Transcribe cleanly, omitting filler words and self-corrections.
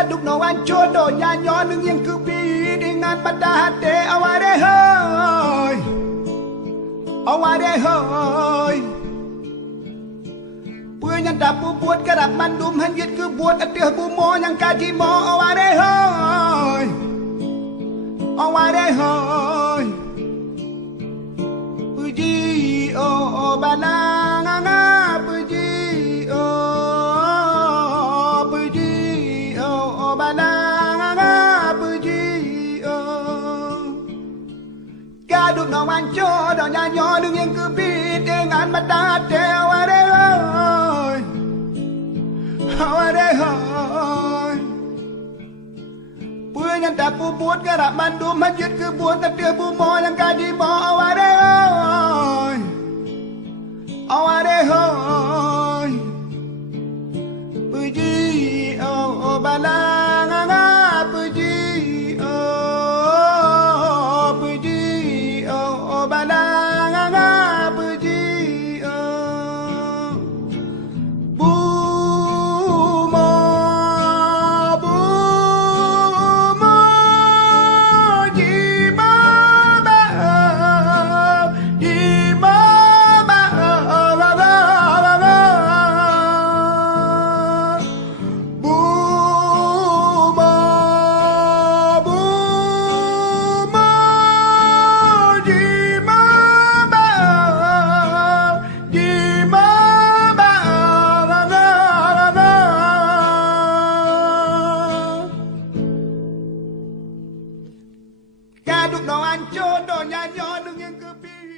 Kaduk no ancur do nyanyo nung yang kupi dengan pada hati aware hoy aware hoy punya dapu buat kerap mandum hanjit ke buat atih bumo yang kaji mo aware hoy aware hoy puji oh balanga puji Kaduk no ancur do nyanyo nung yang kupi dengan mata hati aware hoy aware hoy punya dapu buat kerap mandum masjid ke buat atih bumo yang kaji mo aware hoy aware hoy puji oh balanga puji balanga puji bumo jiba ba Kaduk no ancur do nyanyo nung yang kepi